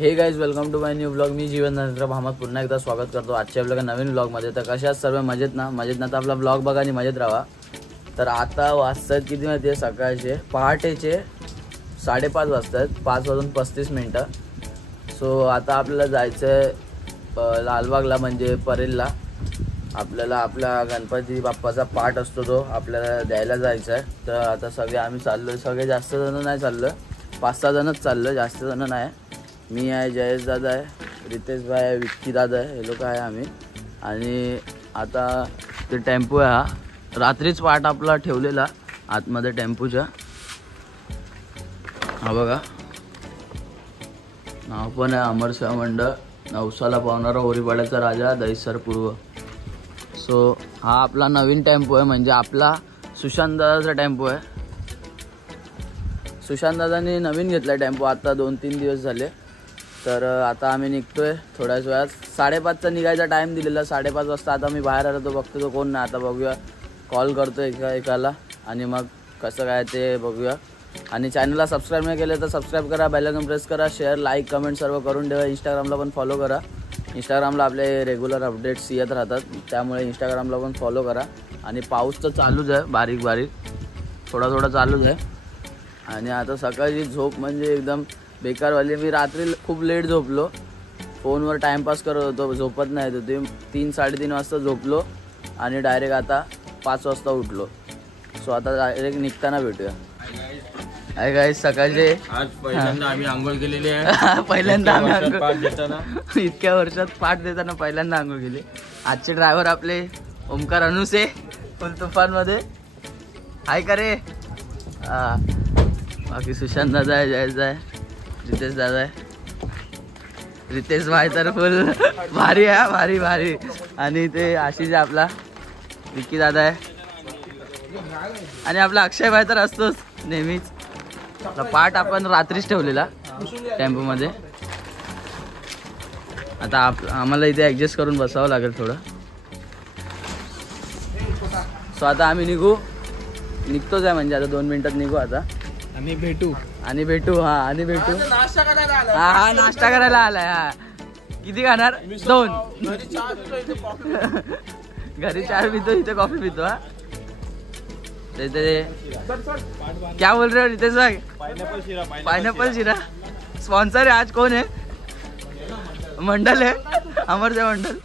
हे guys welcome to my new blog. मी जीवन नरेंद्र भामत पुन्हा एकदा स्वागत करतो आजच्या आपल्या नवीन ब्लॉगमध्ये. तर कशा सर्व मजेत ना तर आपला ब्लॉग बघा आणि मजेत राहा. तर आता वाजतात किती माहिती आहे, सकाळचे पहाटेचे 5:30 वाजतात, 5:35. सो आता आपल्याला जायचं आहे लालबागला, म्हणजे परेलला. आपल्याला आपला गणपती बाप्पाचा पाठ असतो तो आपल्याला द्यायला जायचा आहे. तर आता सगळे आम्ही चाललो, सगळे जास्त जण नाही चाललो, 5-6 जणच चाललो, जास्त जण नाही. मी आहे, जयेश दादा आहे, रितेश भाई आहे, विक्की दादा आहे, हे लोक आहे आम्ही. आणि आता ते टेम्पो आहे, हा रात्रीच पाठ आपला ठेवलेला आतमध्ये टेम्पोच्या. हा बघा, नाव पण आहे अमर सेवा मंडळ, नवसाला पावणारा ओरीपाड्याचा राजा, दहिसर पूर्व. सो हा आपला नवीन टेम्पो आहे, म्हणजे आपला सुशांत दादाचा टेम्पो आहे. सुशांत दादाने नवीन घेतला टेम्पो, आता 2-3 दिवस झाले. तर आता आम्ही निघतोय थोड्याच वेळात. 5:30चा निघायचा टाईम दिलेला, 5:30 वाजता. आता मी बाहेर आलो, तो बघतो तो कोण नाही. आता बघूया, कॉल करतो एकाला आणि मग कसं काय ते बघूया. आणि चॅनलला सबस्क्राईब नाही केलं तर सबस्क्राईब करा, बेल आयकॉन प्रेस करा, शेअर लाईक कमेंट सर्व करून ठेवा. इंस्टाग्रामला पण फॉलो करा, इंस्टाग्रामला आपले रेग्युलर अपडेट्स येत राहतात, त्यामुळे इंस्टाग्रामला पण फॉलो करा. आणि पाऊस तर चालूच आहे, बारीक बारीक थोडा चालूच आहे. आणि आता सकाळची झोप म्हणजे एकदम बेकारवाली. मी रात्री खूप लेट झोपलो, फोनवर टाईमपास करत होतो, झोपत नाही होती. 3-3:30 वाजता झोपलो आणि डायरेक्ट आता 5 वाजता उठलो. सो आता डायरेक्ट निघताना भेटूया. आहे गाईस, सकाळचे आज पहिल्यांदा आम्ही आंघोळ केलेली आहे. पहिल्यांदा आम्ही इतक्या वर्षात पाठ देताना पहिल्यांदा आंघोळ केली. आजचे ड्रायव्हर आपले ओमकार अनुसे, फुल तुफानमध्ये हाय का रे. बाकी सुशांत दादा आहे, जयेश आहे, रितेश दादा आहे. रितेश भाई तर फुल भारी आहे, भारी. आणि ते आशिष आहे आपला, विक्की दादा आहे. आणि आपला अक्षय भाई तर असतोच नेहमीच. पाठ आपण रात्रीच ठेवलेला टेम्पोमध्ये. आता आम्हाला इथे ॲडजस्ट करून बसावं लागेल थोडं. सो आता आम्ही निघतोच आहे, म्हणजे आता 2 मिनिटात निघू आता आणि भेटू. हा आणि भेटू. हा नाश्ता करायला आलाय. हा किती खाणार? 2. घरी 4 पितो, इथे कॉफी पितो. हा क्या बोल रहे हो रितेश भाई? पाइनएप्पल शीरा स्पॉन्सर है आज. कौन है? मंडल है, अमर सेवा मंडल.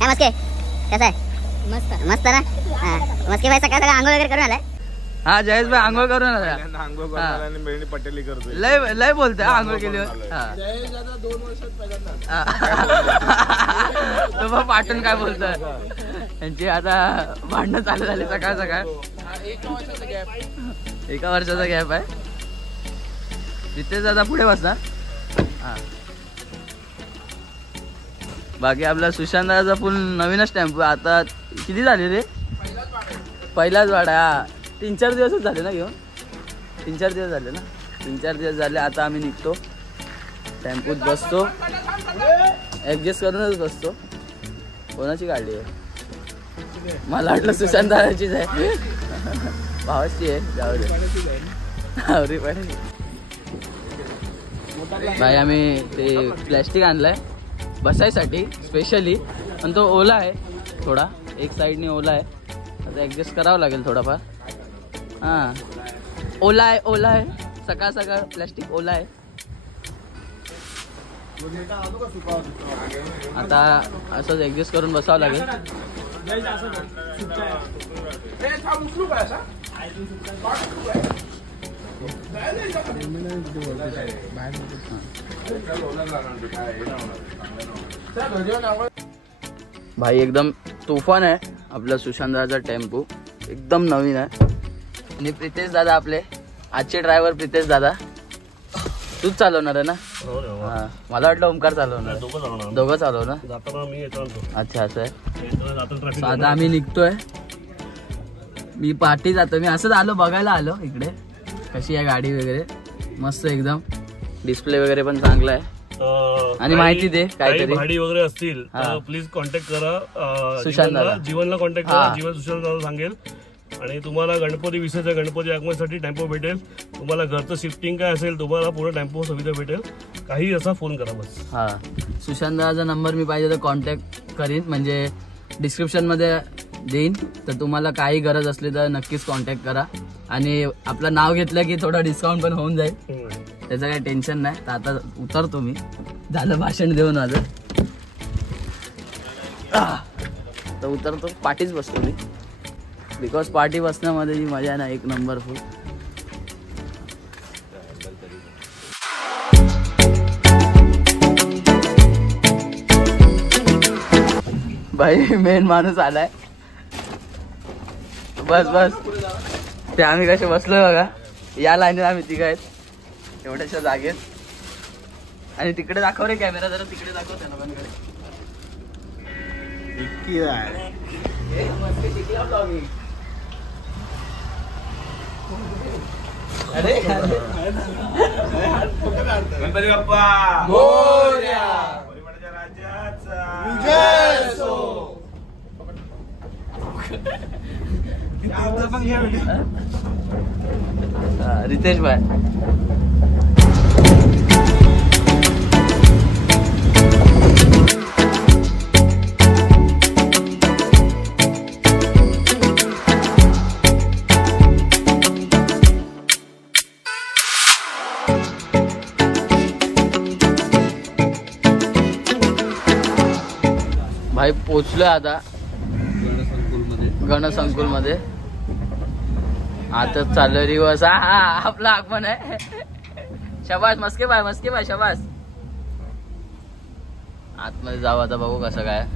नमस्ते, कैसा है? मस्त ना. मस्के भाई सकाळ आंघोळ वगैरे करून आलाय. हा जयेश भाई आंघोळ करून आला. आंघोळ करून आला आणि मेहंदी पटेली करतोय. लय बोलतोय आंघोळ केली. जयेश दादा 2 वर्षात पहिल्यांदा. तो बघ पाठून काय बोलतोय. त्यांची आता भांडणं चालू झाली सकाळ. 1 वर्षाचा गॅप आहे. रितेश दादा पुढे बसणार. हा बाकी आपला सुशांत दादाचा फुल नवीनच टेम्पो. आता किती झाले रे? पहिलाच वाडा. 3-4 दिवसच झाले ना घेऊन. 3-4 दिवस झाले ना. 3-4 दिवस झाले. आता आम्ही निघतो, टेम्पोत बसतो, ॲडजस्ट करूनच बसतो. कोणाची गाडी आहे? मला वाटलं सुशांत दादाचीच आहे. भावाची आहे, जाऊ दे. भाई आम्ही ते प्लॅस्टिक आणलंय बसायसाठी स्पेशली, पण तो ओला आहे थोडा, एक साईडने ओला आहे. आता ॲडजस्ट करावं लागेल थोडाफार. हां ओला आहे. सकाळ प्लॅस्टिक ओला आहे. आता असंच ॲडजस्ट करून बसावं लागेल. भाई एकदम तुफान आहे आपला सुशांत दादाचा टेम्पो, एकदम नवीन आहे. आणि प्रितेश दादा आपले आजचे ड्रायव्हर प्रितेश दादा. तूच चालवणार आहे ना? हां मला वाटलं ओमकार चालवणार. दोघं चालवणार. अच्छा असं आहे. आता आम्ही निघतोय. मी पाठी जातो. मी असंच आलो बघायला आलो इकडे कशी आहे गाडी वगैरे. मस्त एकदम डिस्प्ले वगैरे पण चांगला आहे. आणि माहिती दे काहीतरी भाडी वगैरे असतील तर प्लीज कॉन्टॅक्ट करा सुशांतला. जीवनला कॉन्टॅक्ट करा. जीवन सुशांत सांगेल. आणि तुम्हाला गणपती विसर्जन गणपती आगमनासाठी टेम्पो भेटेल. तुम्हाला घरचं शिफ्टिंग काय असेल तुम्हाला पूर्ण टेम्पो सुविधा भेटेल. काही असा फोन करा बस. हा सुशांतचा नंबर मी पाहिजे तर कॉन्टॅक्ट करीन म्हणजे डिस्क्रिप्शन मध्ये देईन. तर तुम्हाला काही गरज असली तर नक्कीच कॉन्टॅक्ट करा. आणि आपलं नाव घेतलं की थोडा डिस्काउंट पण होऊन जाईल. त्याचं काही टेन्शन नाही. तर आता उतरतो मी. झालं भाषण देऊन माझं. तर उतरतो. पाठीच बसतो मी बिकॉज पाठी बसण्यामध्ये जी मजा आहे ना एक नंबर फुल. भाई मेन माणूस आलाय. बस बस ते आम्ही कसे बसलोय बघा. या लाईनीत आम्ही तिघ आहेत एवढ्याशा जागेत. आणि तिकडे दाखव रे कॅमेरा जरा. तिकडे दाखव त्या लोकांकडे. अरे गणपती बाप्पा मोरया. राजाचा विजय असो. रितेश भाई भाई पोचलोय आता गणसंकुल मध्ये. आता चालू रिवर्स. हा आपला आगमन आहे. शबाश मस्के बाय शबाश. आतमध्ये जाऊ आता बघू कसं काय.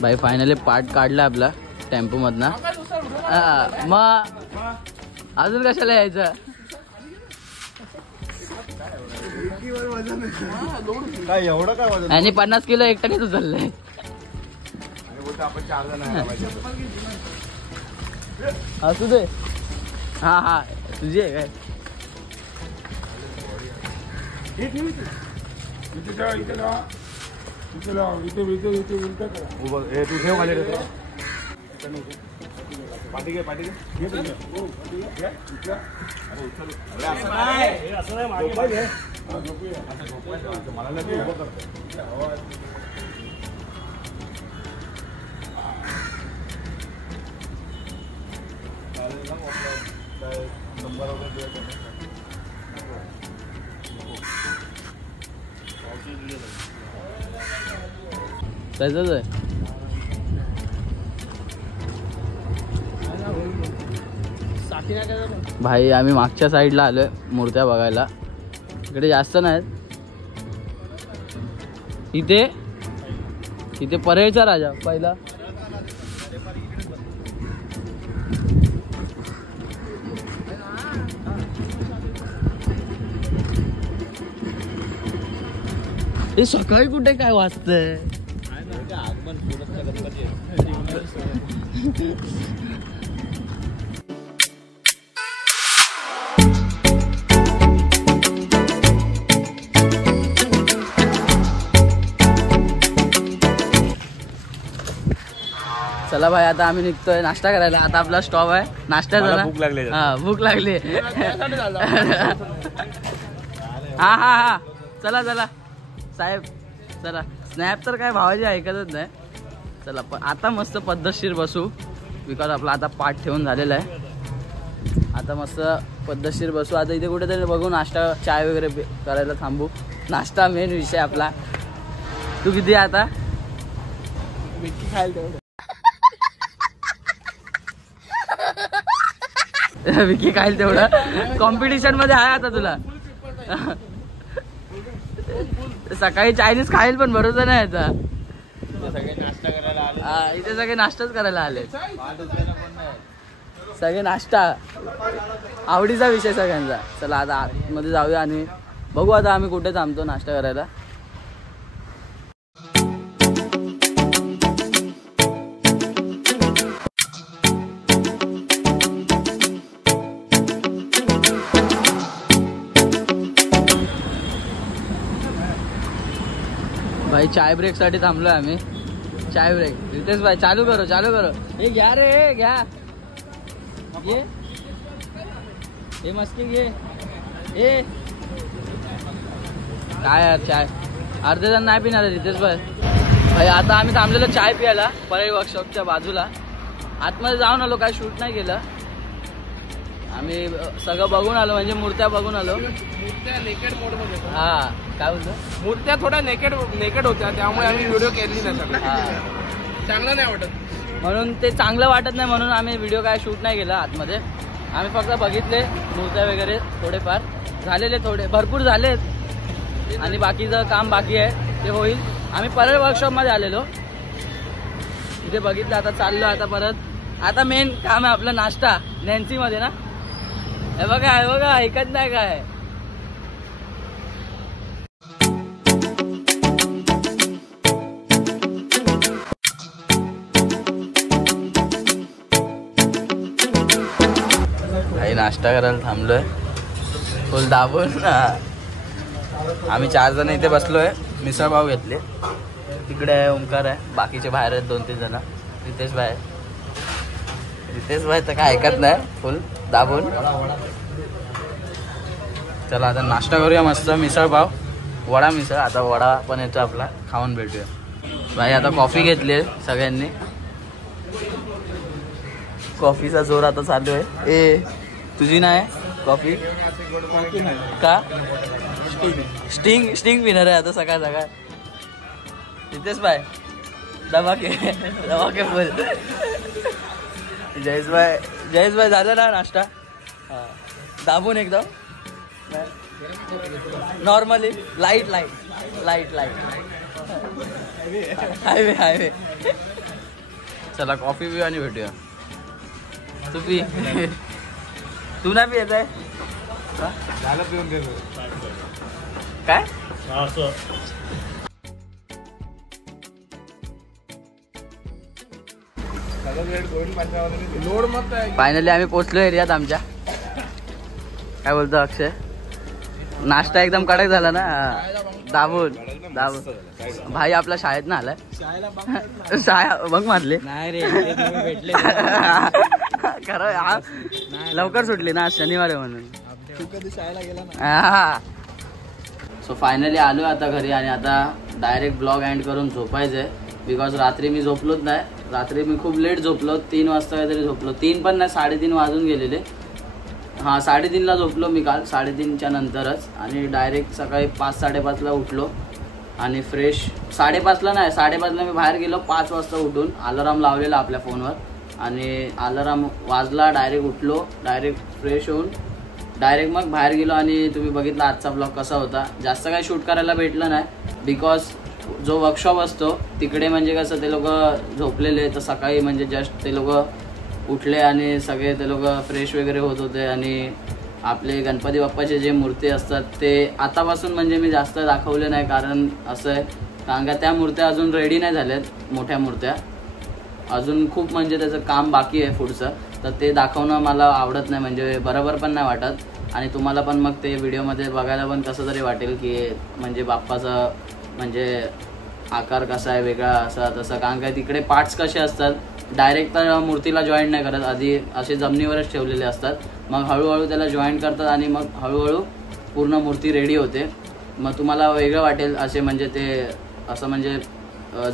भाई फायनली पार्ट काढला आपला टेम्पो मधना. मग अजून कशाला यायचं. काय एवढं काय वजन. आणि 50 किलो एकट्यानेच उचललंय. आपण 4 जण असू दे. हा तुझी आहे काय. पाठी घे त्याच आहे. भाई आम्ही मागच्या साईडला आलोय मूर्त्या बघायला. इकडे जास्त नाहीत. इथे परेळचा राजा पहिला. हे सकाळी कुठे काय वाजतंय. चला भाई आता आम्ही निघतोय नाश्ता करायला. आता आपला स्टॉप आहे नाश्त्याचा. भूक लागली. हा भूक लागली. हा चला साहेब चला. स्नॅप तर काय भावाची ऐकतच नाही. चला आता मस्त पद्धतशीर बसू बिकॉज आपला आता पाठ ठेवून झालेला आहे. आता मस्त पद्धतशीर बसू. आता इथे कुठेतरी बघू नाश्ता चाय वगैरे करायला थांबू. नाश्ता मेन विषय आपला. तू किती आता विकी खायला तेवढं विकी खाईल तेवढं कॉम्पिटिशन मध्ये आहे आता तुला. सकाळी चायनीज खाईल पण भरोसा नाही याचा. सगळे नाश्ता करायला आले. हा, इथे सगळे नाश्ताच करायला आले. सगळे नाश्ता आवडीचा विषय सगळ्यांचा. चला आता आतमध्ये जाऊया आणि बघू आता आम्ही कुठे थांबतो नाश्ता करायला. भाई चाय ब्रेक साठी थांबलोय आम्ही. चाय ब्रेक. रितेश भाई चालू करो हे घ्या रे हे घ्या. ये मस्ती घे. हे काय यार चाय अर्धे जण नाही पिणार रितेश भाई. आता आम्ही थांबलेलो चाय प्यायला परळी वर्कशॉपच्या बाजूला. आतमध्ये जाऊन आलो, काय शूट नाही केलं आम्ही. सगळं बघून आलो म्हणजे मूर्त्या बघून आलो. मूर्त्या नेकेड मोड मध्ये. हा काय बोलतो. मूर्त्या थोड्या नेकेड होत्या त्यामुळे आम्ही व्हिडिओ केली नाही सगळं. हा चांगलं नाही वाटत म्हणून ते चांगलं वाटत नाही म्हणून आम्ही व्हिडिओ काय शूट नाही केला आतमध्ये. आम्ही फक्त बघितले मूर्त्या वगैरे थोडेफार झालेले, थोडे भरपूर झालेत आणि बाकीचं काम बाकी आहे ते होईल. आम्ही परळ वर्कशॉपमध्ये आलेलो तिथे बघितलं. आता चाललो आता परत. आता मेन काम आहे आपलं नाश्ता नॅन्सीमध्ये ना. हे बघा ऐकत नाही काय. नाश्ता करायला थांबलोय फुल दाबून. आम्ही 4 जण इथे बसलोय. मिसळ पाव घेतले. तिकडे आहे ओंकार आहे, बाकीचे बाहेर आहेत 2-3 जण. रितेश भाई तर काय ऐकत नाही फुल दाबून. चला आता नाश्ता करूया मस्त. मिसळ पाव वडा मिसळ. आता वडा पण येतो आपला, खाऊन भेटूया. भाई आता कॉफी घेतली सगळ्यांनी. कॉफीचा जोर आता चालू आहे. ए तुझी नाही कॉफी का. स्टिंग पिणार आहे आता सकाळ. रितेश भाई दबाके फुल. जयेश भाई झालं ना नाश्ता. दाबून एकदम नॉर्मली लाईट हायवे. चला कॉफी पिऊ आणि भेटूया. तू पी. तू नाही पियत आहे झालं पिऊन गेलो काय. लोड मग काय. फायनली आम्ही पोहोचलो एरियात आमच्या. काय बोलतो अक्षय. नाश्ता एकदम कडक झाला ना. दाबून भाई आपला शाळेत ना आलाय. शाळा बघ मारले नाही रे भेटले खरं. लवकर सुटली ना शनिवार म्हणून. तू कधी शाळेला गेला ना. सो फायनली आलो आता घरी आणि आता डायरेक्ट ब्लॉग एंड करून झोपायचंय. बिकॉज रात्री मी झोपलोच नाही. रात्री मी खूप लेट झोपलो. 3 वाजता काहीतरी झोपलो. 3 पण नाही 3:30 वाजून गेलेले. हां 3:30ला झोपलो मी काल. 3:30च्या नंतरच. आणि डायरेक्ट सकाळी 5-5:30ला उठलो आणि फ्रेश. 5:30ला नाही 5:30ला मी बाहेर गेलो. 5 वाजता उठून अलाराम लावलेला आपल्या फोनवर आणि अलाराम वाजला. डायरेक्ट उठलो. डायरेक्ट फ्रेश होऊन डायरेक्ट मग बाहेर गेलो. आणि तुम्ही बघितला आजचा ब्लॉग कसा होता. जास्त काही शूट करायला भेटलं नाही बिकॉज जो वर्कशॉप असतो तिकडे म्हणजे कसं ते लोक झोपलेले. तर सकाळी म्हणजे जस्ट ते लोक उठले आणि सगळे ते लोक फ्रेश वगैरे होत होते. आणि आपले गणपती बाप्पाचे जे मूर्ती असतात ते आतापासून म्हणजे मी जास्त दाखवले नाही. कारण असं आहे कारण का त्या मूर्त्या अजून रेडी नाही झाल्यात. मोठ्या मूर्त्या अजून खूप म्हणजे त्याचं काम बाकी आहे पुढचं. तर ते दाखवणं मला आवडत नाही म्हणजे बरोबर पण नाही वाटत. आणि तुम्हाला पण मग ते व्हिडिओमध्ये बघायला पण कसं तरी वाटेल की म्हणजे बाप्पाचं म्हणजे आकार कसा आहे वेगळा असा तसं. कारण का तिकडे पार्ट्स कसे असतात डायरेक्ट तर मूर्तीला जॉईंट नाही करत. आधी असे जमिनीवरच ठेवलेले असतात. मग हळूहळू त्याला जॉईंट करतात आणि मग हळूहळू पूर्ण मूर्ती रेडी होते. मग तुम्हाला वेगळं वाटेल असे म्हणजे ते असं म्हणजे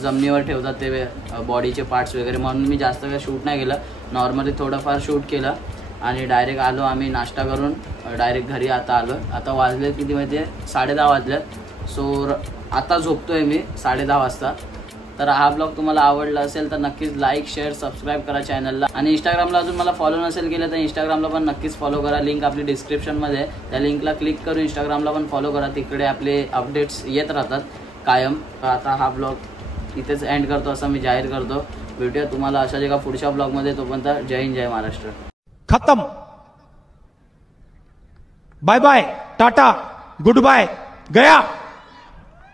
जमिनीवर ठेवतात ते बॉडीचे पार्ट्स वगैरे. म्हणून मी जास्त काही शूट नाही केलं. नॉर्मली थोडंफार शूट केलं आणि डायरेक्ट आलो आम्ही नाश्ता करून डायरेक्ट घरी आता आलो. आता वाजले किती माहिती आहे 10:30 वाजले. सो आता झोपतोय मी 10:30 वाजता. तर हा ब्लॉग तुम्हाला आवडला असेल तर नक्कीच लाईक शेअर सबस्क्राईब करा चॅनलला. आणि इंस्टाग्रामला अजून मला फॉलो नसेल केलं तर इंस्टाग्रामला पण नक्कीच फॉलो करा. लिंक आपली डिस्क्रिप्शनमध्ये आहे. त्या लिंकला क्लिक करून इंस्टाग्रामला पण फॉलो करा. तिकडे आपले अपडेट्स येत राहतात कायम. आता हा ब्लॉग इथेच एंड करतो असं मी जाहीर करतो. भेटूया तुम्हाला अशाच एका पुढच्या ब्लॉगमध्ये. तोपर्यंत जय हिंद जय महाराष्ट्र. खत्म. Bye bye tata goodbye गया.